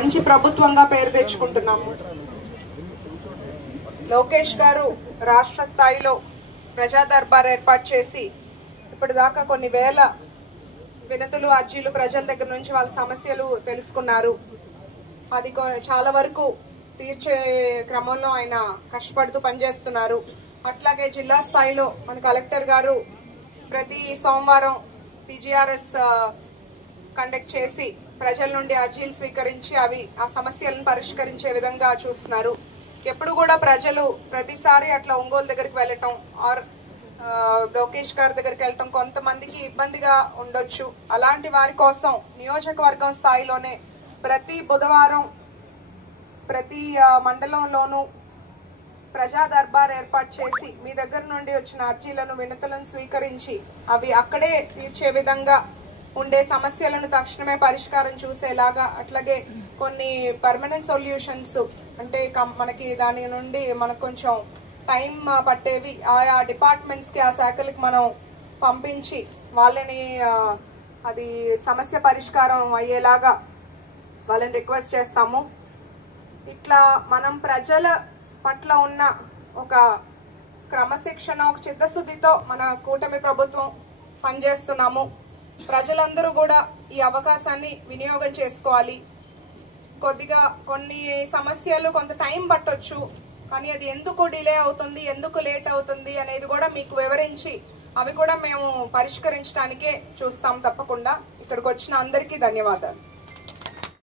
మంచి ప్రభుత్వంగా పేరు తెచ్చుకుంటున్నాము. లోకేష్ గారు రాష్ట్ర స్థాయిలో ప్రజా దర్బార్ ఏర్పాటు చేసి ఇప్పటిదాకా కొన్ని వేల వినతులు అర్జీలు ప్రజల దగ్గర నుంచి వాళ్ళ సమస్యలు తెలుసుకున్నారు. అది చాలా వరకు తీర్చే క్రమంలో ఆయన కష్టపడుతూ పనిచేస్తున్నారు. అట్లాగే జిల్లా స్థాయిలో మన కలెక్టర్ గారు ప్రతి సోమవారం పిజిఆర్ఎస్ కండక్ట్ చేసి ప్రజల నుండి అర్జీలు స్వీకరించి అవి ఆ సమస్యలను పరిష్కరించే విధంగా చూస్తున్నారు. ఎప్పుడు కూడా ప్రజలు ప్రతిసారి అట్లా ఒంగోలు దగ్గరికి వెళ్ళటం ఆర్ లోకేష్ గారి దగ్గరికి వెళ్ళటం కొంతమందికి ఇబ్బందిగా ఉండొచ్చు. అలాంటి వారి కోసం నియోజకవర్గం స్థాయిలోనే ప్రతి బుధవారం ప్రతి మండలంలోనూ ప్రజా దర్బార్ ఏర్పాటు చేసి మీ దగ్గర నుండి వచ్చిన అర్జీలను వినతులను స్వీకరించి అవి అక్కడే తీర్చే విధంగా ఉండే సమస్యలను తక్షణమే పరిష్కారం చూసేలాగా, అట్లాగే కొన్ని పర్మనెంట్ సొల్యూషన్స్ అంటే మనకి దాని నుండి మనకు కొంచెం టైం పట్టేవి ఆయా డిపార్ట్మెంట్స్కి ఆ శాఖలకు మనం పంపించి వాళ్ళని అది సమస్య పరిష్కారం అయ్యేలాగా వాళ్ళని రిక్వెస్ట్ చేస్తాము. ఇట్లా మనం ప్రజల పట్ల ఉన్న ఒక క్రమశిక్షణ ఒక చిత్తశుద్ధితో మన కూటమి ప్రభుత్వం పనిచేస్తున్నాము. ప్రజలందరూ కూడా ఈ అవకాశాన్ని వినియోగం చేసుకోవాలి. కొద్దిగా కొన్ని సమస్యలు కొంత టైం పట్టొచ్చు, కానీ అది ఎందుకు డిలే అవుతుంది, ఎందుకు లేట్ అవుతుంది అనేది కూడా మీకు వివరించి అవి కూడా మేము పరిష్కరించడానికే చూస్తాం. తప్పకుండా ఇక్కడికి వచ్చిన అందరికీ ధన్యవాదాలు.